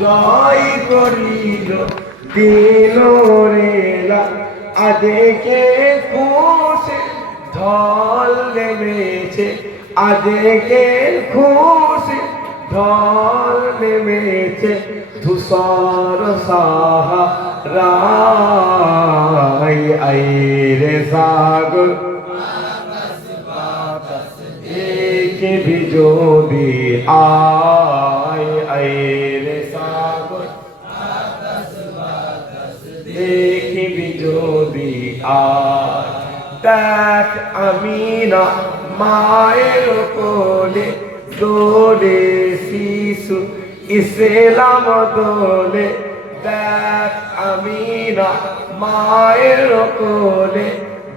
জয় করিল দিল রেলা আজকে খুশি ঢল নেমেছে আজকে খুশি ঢল নেমেছে ধূসর সাহারায় আইরে সাগর দেখে भी যদি আইরে সাগর দেখে भी যদি দেখ আমিনা মায়ের কোলে দোলে শিশু ইসলাম দোলে দেখ আমিনা মায়ের কোলে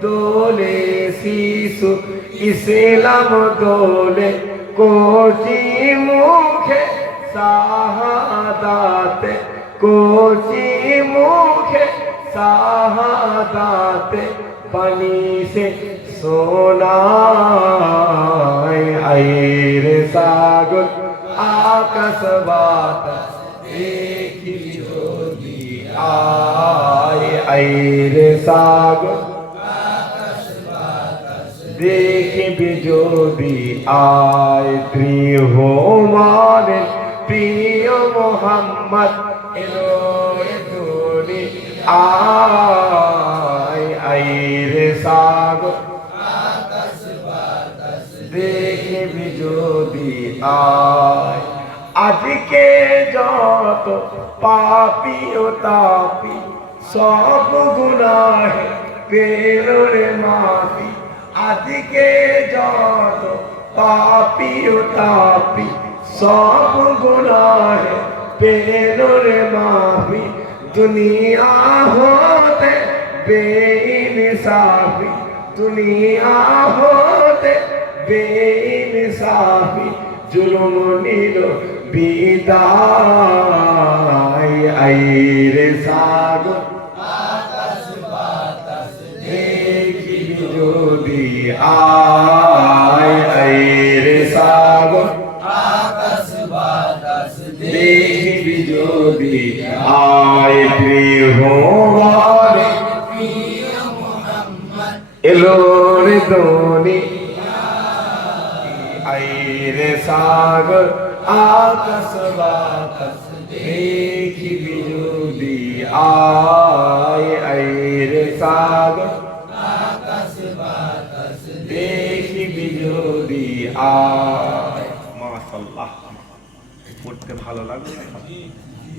দোলে শিশু ইসলাম দোলে কোচি মুখে শাহাদাতে কোচি মুখে শাহাদাতে পানি সে সোনায় আইরে সাগর আকাশ বাতাস দেখি যদি আইরে সাগর দেখি যদি ত্রিভুবনের প্রিয় মোহাম্মদ এলো তুমি আইরে সাগর দেখি যদি আজকে যত পাপি ও তাপি সব গুনাহে পেলো রে মাফি আজকে যত পাপি ও তাপি সব গুনাহে পেলো রে মাফি দুনিয়া হতে বেইনসাফি দুনিয়া হতে বেইনসাফি জুলুম নিল বিদায় আইরে সাগর আকাশ বাতাস দেখি যদি আইরে সাগর আকাশ বাতাস দেখি যদি ত্রিভুবনে প্রিয় মোহাম্মদ এলো রে ধনী আইরে সাগর আকাশ বাতাস দেখি যদি আইরে সাগর আকাশ বাতাস দেখি যদি মাশাআল্লাহ পড়তে ভালো লাগলো।